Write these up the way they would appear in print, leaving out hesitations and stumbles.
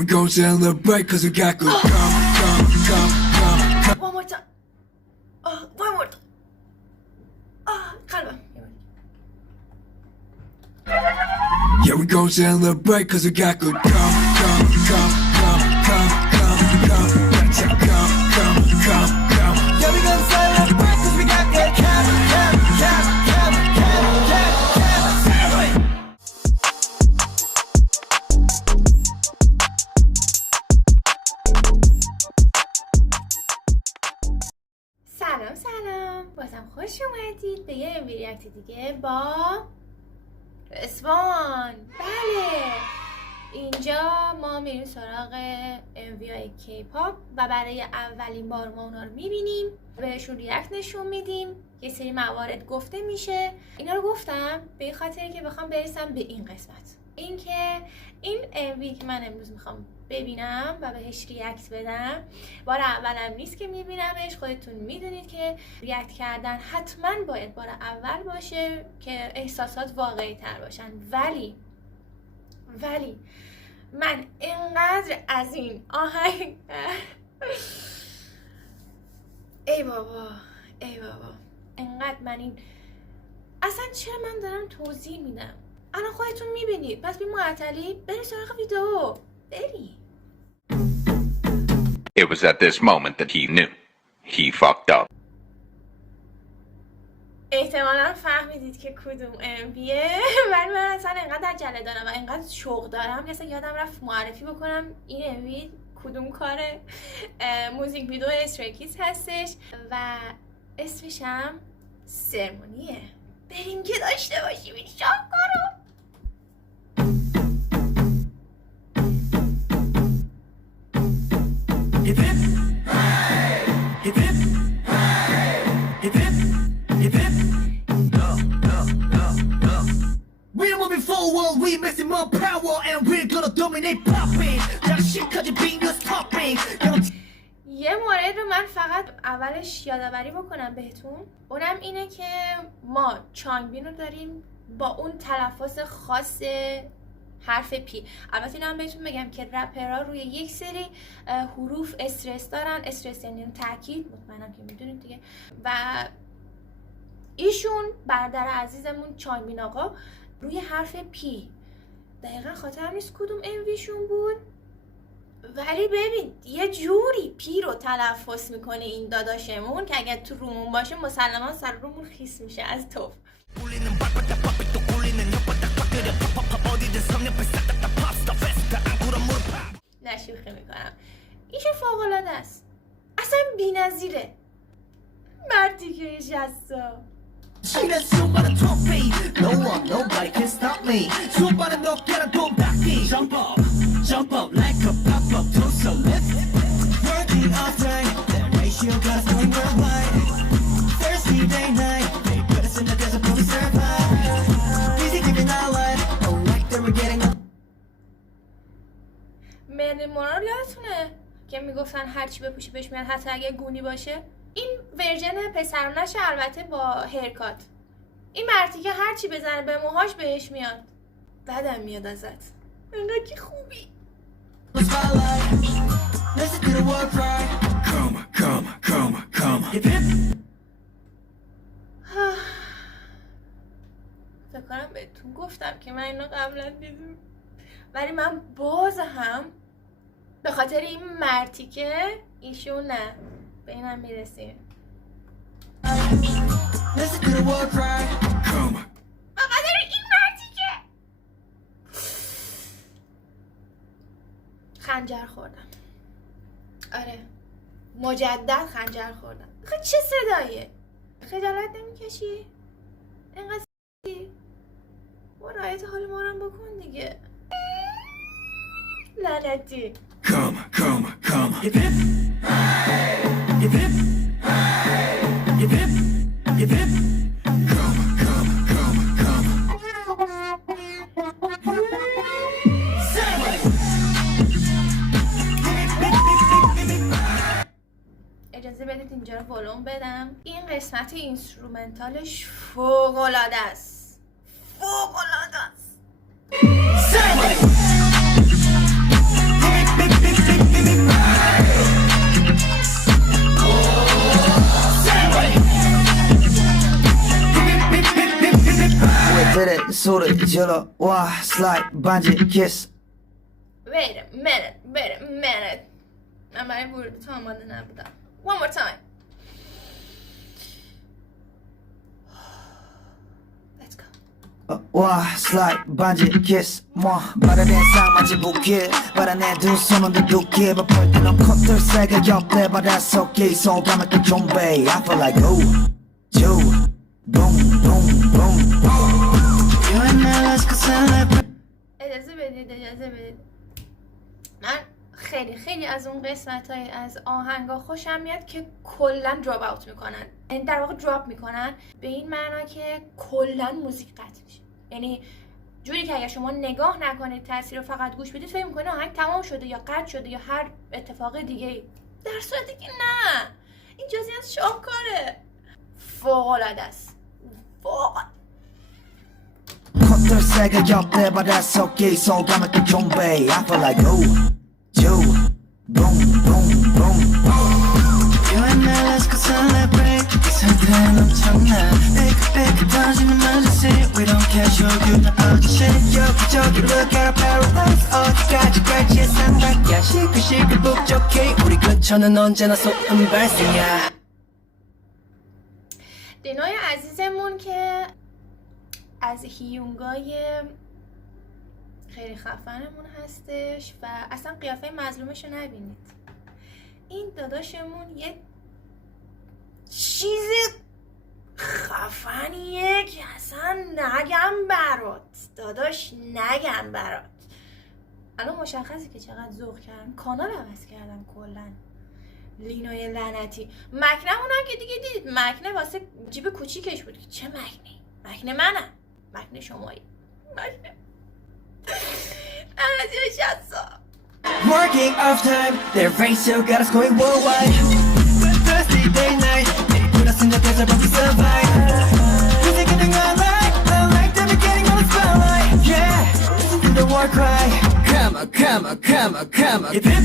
we gon' celebrate cause we got good come. One more time. One more time. قلبم. Yeah, we gon' celebrate cause we got good come. Gotcha, come. Yeah, we gon' celebrate cause we got good come. سلام بازم خوش اومدید به یه ریاکت دیگه با اسوان. بله اینجا ما میریم سراغ MV K-pop و برای اولین بار ما اونا رو میبینیم، بهشون ریاکت نشون میدیم، یه سری موارد گفته میشه. اینا رو گفتم به این خاطر که بخوام برسم به این قسمت، اینکه این MV که من امروز میخوام ببینم و بهش ریاکت بدم بار اولم نیست که میبینمش. خودتون میدونید که ریاکت کردن حتما باید بار اول باشه که احساسات واقعی تر باشن، ولی من اینقدر از این آهنگ ای بابا اینقدر من این اصلا چرا من دارم توضیح میدم؟ الان خودتون میبینید، پس بی معطلی بریم سراغ ویدیو. بریم. It was at this moment that he knew. He fucked up. احتمالا فهمیدید که کدوم MVه ولی من اصلا اینقدر عجله دارم و اینقدر شوق دارم که اصلا یادم رفت معرفی بکنم این MV کدوم کاره. موزیک ویدیو استریکیز هستش و اسمش هم سرمونیه. بریم که داشته باشیم این شاهکارو. We're moving forward, we missing more power and we're gonna dominate popping. That shit cause you being your stopping. یه مورد رو من فقط اولش یادآوری بکنم بهتون، اونم اینه که ما چانگبین رو داریم با اون تلفظ خاص حرف پی. البته اینم بهتون بگم که رپرها روی یک سری حروف استرس دارن، استرس یعنی تاکید، مطمئنم که میدونید دیگه. و ایشون برادر عزیزمون چانگبین آقا روی حرف پی، دقیقا خاطرم نیست کدوم MVشون بود، ولی ببین یه جوری پی رو تلفظ میکنه این داداشمون که اگر تو رومون باشه مسلما سر رومون خیس میشه از توف. نشوخی میکنم، ایشون فوق‌العاده است، اصلا بی‌نظیره، مردی که جذاب. Nobody can stop me. Somebody no quiera combate. Jump up like a pop-up to the lift. Working all time, that ratio got us going worldwide. Thursday night, they put us in the desert for we survive. Busy living our life, oh like they were getting up. مرلین مونرو یادتونه که میگفتن هرچی بپوشی بهش میاد، حتی اگه گونی باشه. این ورژن پسرونش البته با هیرکات. این مردی که هرچی بزنه به موهاش بهش میاد، بدم میاد ازت، انگار که خوبی. فکر کنم بهتون گفتم که من اینو قبلا دیدم، ولی من باز هم به خاطر این مرتی که ایشون نه به اینم میرسیم. بقدر این مردی که خنجر خوردم. آره مجدد خنجر خوردم. خب چه صداییه؟ خجالت نمیکشی؟ اینقدر و رایت حال ما رو بکن دیگه. لعنتی. اجازه بدید اینجا رو ولوم بدم. این قسمت اینسترومنتالش فوق‌العاده است، فوق‌العاده است. 소리 질러 와 slide 반지 kiss Wait a minute. من برای ورود تو آماده نبودم. One more time. Let's go. 와 slide 반지 kiss 뭐 바라는 상만지 부게 바라내 두 손은 두둑해 바쁠 때는 컷들 세게 옆에 바다 속에 소감을 또 좀배 I feel like boom boom You and I let's go celebrate اجازه بدید. من خیلی از اون قسمت های از آهنگا خوشم میاد که کلا دراپ اوت میکنن، یعنی در واقع دراپ میکنن به این معنا که کلا موزیک قطع میشه. یعنی جوری که اگر شما نگاه نکنید تاثیر رو فقط گوش بدید فکر میکنید آهنگ تمام شده یا قطع شده یا هر اتفاق دیگه ای، در صورتی که نه، این جزئی از شاهکاره، فوق العاده است. 컷들 세게 옆에 바다 속에 소감을 또 좀배 I feel like boom You and I let's go celebrate 이 상태는 엄청나 삐끗삐끗 터지는 아저씨 We don't care 쇼규나 아저씨 여기저기 look at our paradise 어디까지 갈지 상관이야 시끌시끌 북적해 우리 근처는 언제나 소음 발생이야 دینای عزیزمون که از هیونگای خیلی خفنمون هستش و اصلا قیافه مظلومش رو نبینید. این داداشمون یه چیز خفنیه که اصلا نگم برات داداش، نگم برات. الان مشخصه که چقدر ذوق کردم، کانال عوض کردم کلا. لینای لعنتی مکنمون هم که دیگه دیدید، مکنه واسه جیب کوچیکش بود. چه مکنه منم، مکنه شمایی، مکنه لعنتی به 60 سال. Working off time, their ratio got us going worldwide. Thursday day night, they put us in the desert but we survive. Music getting alright, I like that we're getting on the spotlight. Yeah, listen to the war cry. Come on, come on, come on, come on. Hip hip,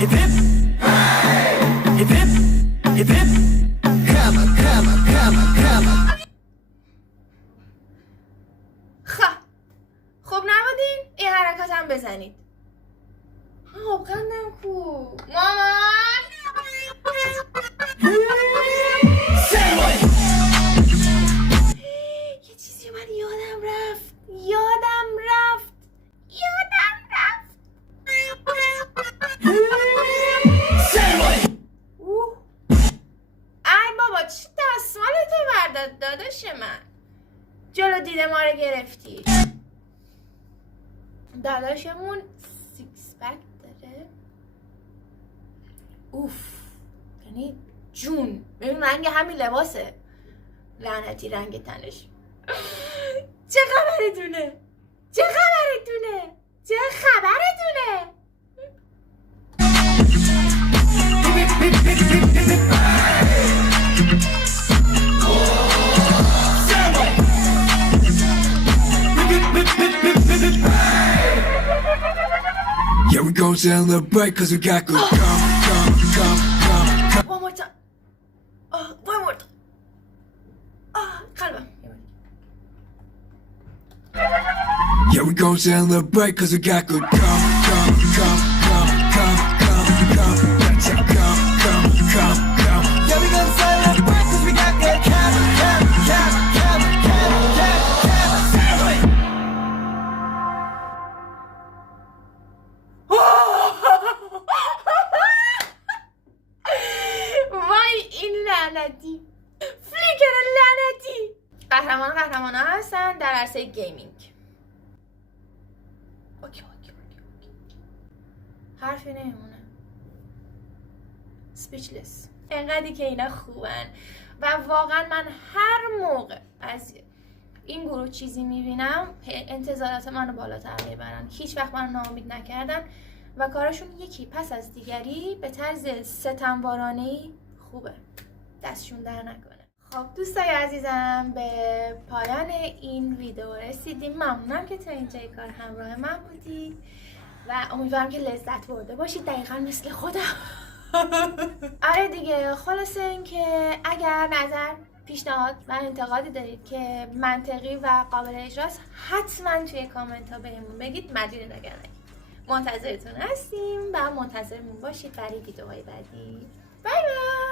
hip hip, hip hip, hip hip. Come on, come on, come on, come on. خب نبودین این حرکات هم بزنید. خب قندم کو مامان یه چیزی من یادم رفت ای بابا چی دستمالتو برداد داداش من، جلو دید ما رو گرفتی. داداشمون سیکس پک داره. اوف، یعنی جون. ببین رنگ همین لباسه، لعنتی رنگ تنش. چه خبرتونه؟ Yeah, we gon' celebrate cause we got good come. One more time. قلبم. Yeah, we gon' celebrate cause we got good come. Yeah, we gon' celebrate cause we got good وای این لعنتی، فلیکر لعنتی. قهرمان ها هستن در عرصه گیمینگ. اوکی. حرفی نمیمونه. سپیچلس. انقدری که اینا خوبن و واقعا من هر موقع از این گروه چیزی میبینم انتظارات منو بالاتر میبرن. هیچ وقت من ناامید نکردن و کارشون یکی پس از دیگری به طرز ستموارانه‌ای خوبه. دستشون در نکنه. خب دوستای عزیزم به پایان این ویدیو رسیدیم. ممنونم که تا اینجای کار همراه من بودید و امیدوارم که لذت برده باشید، دقیقا مثل خودم. آره دیگه، خلاصه این که اگر نظر، پیشنهاد و انتقادی دارید که منطقی و قابل اجراست، حتما توی کامنت ها بهمون بگید. مدیر نگرانید. منتظرتون هستیم و منتظرمون باشید برای ویدیوهای بعدی. بای بای.